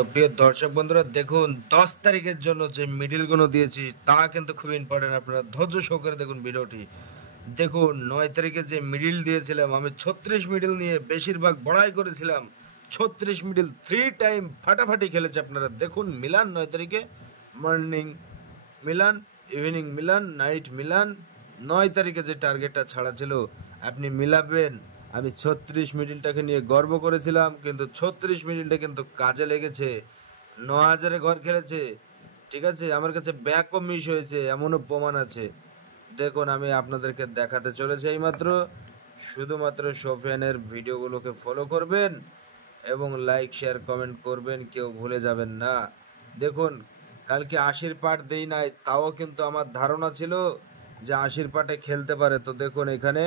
তো প্রিয় দর্শক বন্ধুরা দেখুন 10 তারিখের জন্য যে মিডিলগুলো দিয়েছি তা কিন্তু খুব ইম্পর্টেন্ট। আপনারা ধৈর্য সহকারে দেখুন ভিডিওটি। দেখুন 9 তারিখে যে মিডিল দিয়েছিলাম আমি 36 মিডিল নিয়ে বেশিরভাগ বড়াই করেছিলাম। 36 মিডিল 3 টাইম ফাটাফাটি খেলেছে। আপনারা দেখুন মিলান 9 তারিখে morning Milan, evening Milan, night Milan. 9 তারিখে যে টার্গেটটা ছাড়া ছিল আপনি মিলাবেন। আমি 36 মিডিলটাকে নিয়ে গর্ব করেছিলাম, কিন্তু 36 মিডিলটা কিন্তু কাজে লেগেছে। 9000-এ ঘর খেলেছে, ঠিক আছে। আমার কাছে ব্যাকও মিস হয়েছে, এমনও প্রমাণ আছে। দেখুন আমি আপনাদেরকে দেখাতে চলেছি এইমাত্র। শুধুমাত্র সোফিয়ানের ভিডিওগুলোকে ফলো করবেন এবং লাইক শেয়ার কমেন্ট করবেন, কেউ ভুলে যাবেন না। দেখুন কালকে 80-র পাট দেই নাই, তাও কিন্তু আমার ধারণা ছিল যে 80-র পাটে খেলতে পারে। তো দেখুন এখানে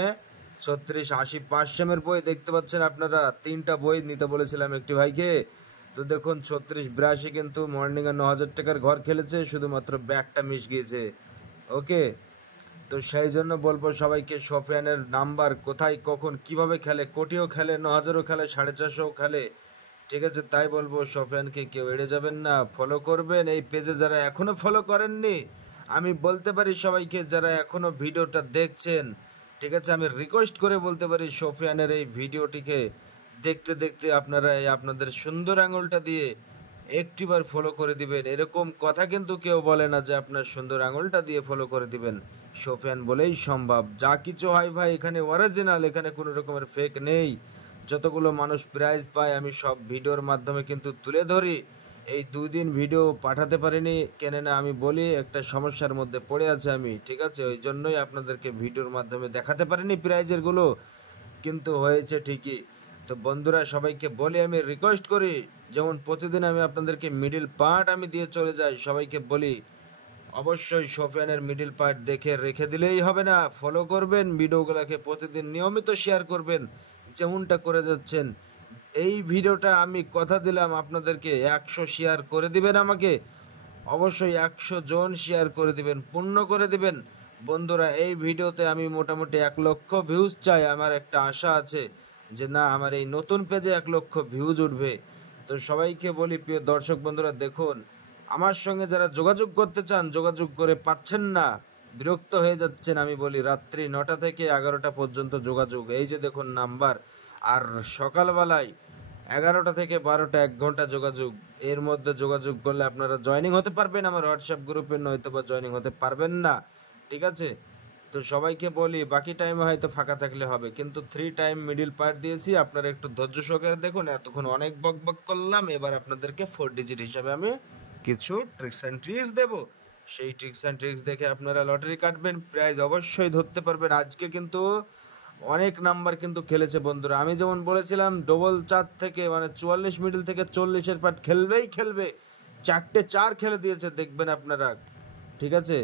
36, 80, 500-এর বই দেখতে পাচ্ছেন আপনারা। 3টা বই নিতে বলেছিলাম একটি ভাইকে। তো দেখুন 36, 82 কিন্তু মর্নিংয়ে 9000 টাকার ঘর খেলেছে, শুধুমাত্র ব্যাকটা মিস গিয়েছে। ওকে, তো সেই জন্য বলবো সবাইকে সোফিয়ানের নাম্বার কোথায় কখন কিভাবে খেলে, কোটিও খেলে, 9000-ও খেলে, 450-ও খেলে, ঠিক আছে। তাই বলবো সোফিয়ানকে কেউ এড়ে যাবেন না, ফলো করবেন। এই পেজে যারা এখনো ফলো করেননি, আমি বলতে পারি সবাইকে যারা এখনো ভিডিওটা দেখছেন, ঠিক আছে, আমি রিকোয়েস্ট করে বলতে পারি সোফিয়ানের এই ভিডিওটিকে দেখতে দেখতে আপনারা এই আপনাদের সুন্দর আঙুলটা দিয়ে একটিবার ফলো করে দিবেন। এরকম কথা কিন্তু কেউ বলে না যে আপনার সুন্দর আঙুলটা দিয়ে ফলো করে দিবেন। সোফিয়ান বলেই সম্ভব। যা কিছু হয় ভাই এখানে অরিজিনাল, এখানে কোনো রকমের ফেক নেই। যতগুলো মানুষ প্রাইজ পায় আমি সব ভিডিওর মাধ্যমে কিন্তু তুলে ধরি। এই 2 দিন ভিডিও পাঠাতে পারিনি, কেননা আমি বলি একটা সমস্যার মধ্যে পড়ে আছে আমি, ঠিক আছে। ওই জন্যই আপনাদেরকে ভিডিওর মাধ্যমে দেখাতে পারিনি প্রাইজেরগুলো, কিন্তু হয়েছে ঠিকই। তো বন্ধুরা সবাইকে বলি, আমি রিকোয়েস্ট করি, যেমন প্রতিদিন আমি আপনাদেরকে মিডিল পার্ট আমি দিয়ে চলে যাই, সবাইকে বলি অবশ্যই সোফিয়ানের মিডিল পার্ট দেখে রেখে দিলেই হবে না, ফলো করবেন, ভিডিওগুলোকে প্রতিদিন নিয়মিত শেয়ার করবেন যেমনটা করে যাচ্ছেন। এই ভিডিওটা আমি কথা দিলাম আপনাদেরকে 100 শেয়ার করে দিবেন আমাকে, অবশ্যই 100 জন শেয়ার করে দিবেন, পূর্ণ করে দিবেন। বন্ধুরা এই ভিডিওতে আমি মোটামুটি 1 লক্ষ ভিউজ চাই। আমার একটা আশা আছে যে না, আমার এই নতুন পেজে 1 লক্ষ ভিউজ উঠবে। তো সবাইকে বলি প্রিয় দর্শক বন্ধুরা, দেখুন আমার সঙ্গে যারা যোগাযোগ করতে চান, যোগাযোগ করে পাচ্ছেন না, বিরক্ত হয়ে যাচ্ছেন, আমি বলি রাত্রি 9টা থেকে 11টা পর্যন্ত যোগাযোগ। এই যে দেখুন নাম্বার। আর সকালবেলায় 11টা থেকে 12টা 1 ঘন্টা যোগাযোগ। এর মধ্যে যোগাযোগ করলে আপনারা জয়েনিং হতে পারবেন আমার হোয়াটসঅ্যাপ গ্রুপে, নয়তো বা জয়েনিং হতে পারবেন না, ঠিক আছে। তো সবাইকে বলি বাকি টাইমে হয়তো ফাঁকা থাকলে হবে, কিন্তু 3 টাইম মিডিল পার্ট দিয়েছি। আপনারা একটু ধৈর্য সহকারে দেখুন। এতক্ষণ অনেক বক বক করলাম, এবার আপনাদেরকে 4 ডিজিট হিসাবে আমি কিছু ট্রিক্স অ্যান্ড ট্রিক্স দেবো। সেই ট্রিক্স অ্যান্ড ট্রিক্স দেখে আপনারা লটারি কাটবেন, প্রাইজ অবশ্যই ধরতে পারবেন। আজকে কিন্তু অনেক নাম্বার কিন্তু খেলেছে বন্ধুরা। আমি যেমন বলেছিলাম ডবল 4 থেকে মানে 44 মিডল থেকে 40-এর পার্ট খেলবেই খেলবে, 4টে 4 খেলে দিয়েছে, দেখবেন আপনারা, ঠিক আছে।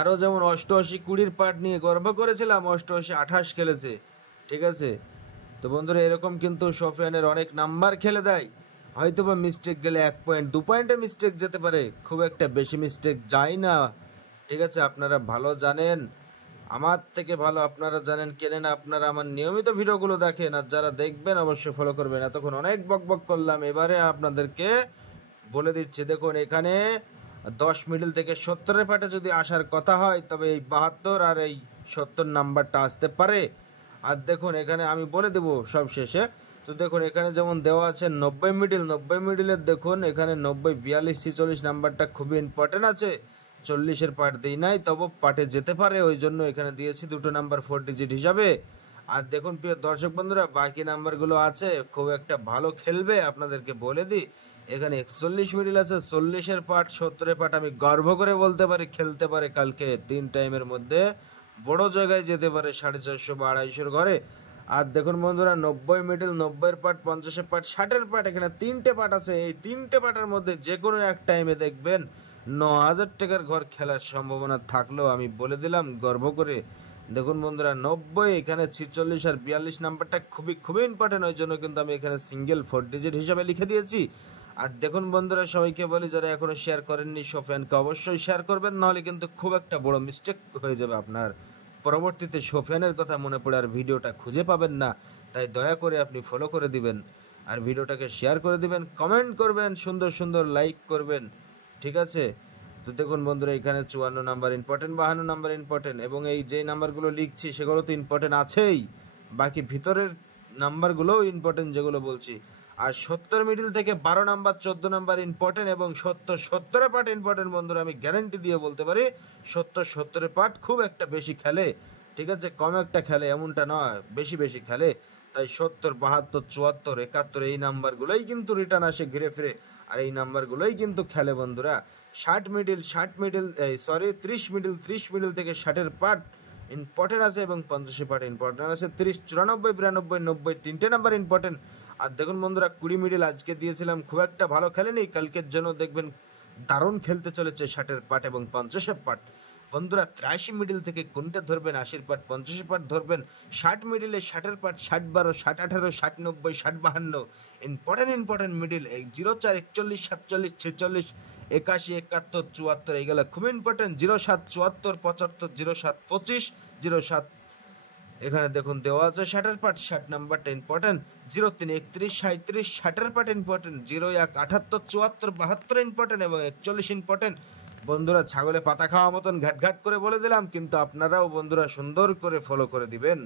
আরও যেমন 88 20-র পার্ট নিয়ে গর্ব করেছিলাম, 88 28 খেলেছে, ঠিক আছে। তো বন্ধুরা এরকম কিন্তু সোফিয়ানের অনেক নাম্বার খেলে দেয়। হয়তো বা মিস্টেক গেলে 1 পয়েন্ট 2 পয়েন্টে মিস্টেক যেতে পারে, খুব একটা বেশি মিস্টেক যায় না, ঠিক আছে। আপনারা ভালো জানেন, আমার থেকে ভালো আপনারা জানেন, কেননা আপনারা আমার নিয়মিত ভিডিওগুলো দেখেন। আর যারা দেখবেন অবশ্যই ফলো করবেন। এতক্ষণ অনেক বক বক করলাম, এবারে আপনাদেরকে বলে দিচ্ছি। দেখুন এখানে 10 মিডল থেকে 70-এর পাটে যদি আসার কথা হয়, তবে এই 72 আর এই 70 নাম্বারটা আসতে পারে। আর দেখুন এখানে আমি বলে দেবো সব শেষে। তো দেখুন এখানে যেমন দেওয়া আছে 90 মিডল, 90 মিডলের দেখুন এখানে 90, 42, 46 নাম্বারটা খুবই ইম্পর্টেন্ট আছে। 40-এর পার্ট দিই নাই, তবে পার্টে যেতে পারে, ওই জন্য এখানে দিয়েছি 2টো নাম্বার 4 ডিজিট হিসাবে। আর দেখুন প্রিয় দর্শক বন্ধুরা বাকি নাম্বারগুলো আছে, খুব একটা ভালো খেলবে। আপনাদেরকে বলে দিই এখানে 41 মিডল আছে, 40-এর পার্ট, 70-এর পার্ট আমি গর্ব করে বলতে পারি খেলতে পারে কালকে 3 টাইমের মধ্যে বড় জায়গায় যেতে পারে, 450 বা 250-এর ঘরে। আর দেখুন বন্ধুরা 90 মিডল, 90-এর পার্ট, 50-এর পার্ট, 60-এর পার্ট, এখানে 3টে পার্ট আছে। এই 3টে পার্টের মধ্যে যে কোনো এক টাইমে দেখবেন 9000 টাকার ঘর খেলার সম্ভাবনা থাকলেও আমি বলে দিলাম গর্ব করে। দেখুন বন্ধুরা 90, এখানে 46 আর 42 নাম্বারটা খুবই খুবই ইম্পর্টেন্ট, ওই জন্য কিন্তু আমি এখানে সিঙ্গেল 4 ডিজিট হিসাবে লিখে দিয়েছি। আর দেখুন বন্ধুরা সবাইকে বলি যারা এখনো শেয়ার করেননি সোফিয়ানকে অবশ্যই শেয়ার করবেন, নাহলে কিন্তু খুব একটা বড় মিস্টেক হয়ে যাবে আপনার। পরবর্তীতে সোফিয়ানের কথা মনে পড়ে আর ভিডিওটা খুঁজে পাবেন না, তাই দয়া করে আপনি ফলো করে দিবেন। আর ভিডিওটাকে শেয়ার করে দিবেন, কমেন্ট করবেন, সুন্দর সুন্দর লাইক করবেন, ঠিক আছে। তো দেখুন বন্ধুরা, এখানে 54 নাম্বার ইম্পর্টেন্ট, 52 নাম্বার ইম্পর্টেন্ট, এবং এই যে নাম্বারগুলো লিখছি সেগুলো তো ইম্পর্টেন্ট আছেই, বাকি ভিতরের নাম্বারগুলোও ইম্পর্টেন্ট যেগুলো বলছি। আর 70 মিডিল থেকে 12 নাম্বার 14 নাম্বার ইম্পর্টেন্ট, এবং 70 পার্ট ইম্পর্টেন্ট বন্ধুরা। আমি গ্যারান্টি দিয়ে বলতে পারি 70 পার্ট খুব একটা বেশি খেলে, ঠিক আছে, কম একটা খেলে এমনটা নয়, বেশি বেশি খেলে। তাই 70, 72, 74, 71 এই নাম্বারগুলোই কিন্তু রিটার্ন আসে ঘিরে ফিরে, আর এই নাম্বারগুলোই কিন্তু খেলে বন্ধুরা। 60 মিডিল 30 মিডিল, 30 মিডিল থেকে 60-এর পার্ট ইম্পর্টেন্ট আছে, এবং 50 পার্ট ইম্পর্টেন্ট আছে। 30, 94, 92, 90 তিনটে নাম্বার ইম্পর্টেন্ট। আর দেখুন বন্ধুরা, 20 মিডিল আজকে দিয়েছিলাম, খুব একটা ভালো খেলেনি, কালকের জন্য দেখবেন দারুণ খেলতে চলেছে 60-এর পার্ট এবং 50-এর পার্ট। বন্ধুরা 83 মিডিল থেকে কোনটা ধরবেন, 80-এর পার্ট, 50-এর পার্ট ধরবেন। 60 মিডিলে 60-এর পার্ট, 60, 12, 60, 18, 60, 90, 60, 52 ইম্পর্টেন্ট মিডিল। 04, 41, 47, 46, 81, 71, 74 এইগুলো খুব ইম্পর্টেন্ট। 07, 74, 75, 07, 25, 07 এখানে দেখুন দেওয়া আছে 60-এর পার্ট, 60 নাম্বারটা ইম্পর্টেন্ট। 03, 31, 37, 60-এর পার্ট ইম্পর্টেন্ট। 01, 78, 74, 72 ইম্পর্টেন্ট, এবং 41 ইম্পর্টেন্ট। বন্ধুরা ছাগলে পাতা খাওয়া মতন ঘাট ঘাট করে বলে দিলাম, কিন্তু আপনারাও বন্ধুরা সুন্দর করে ফলো করে দিবেন।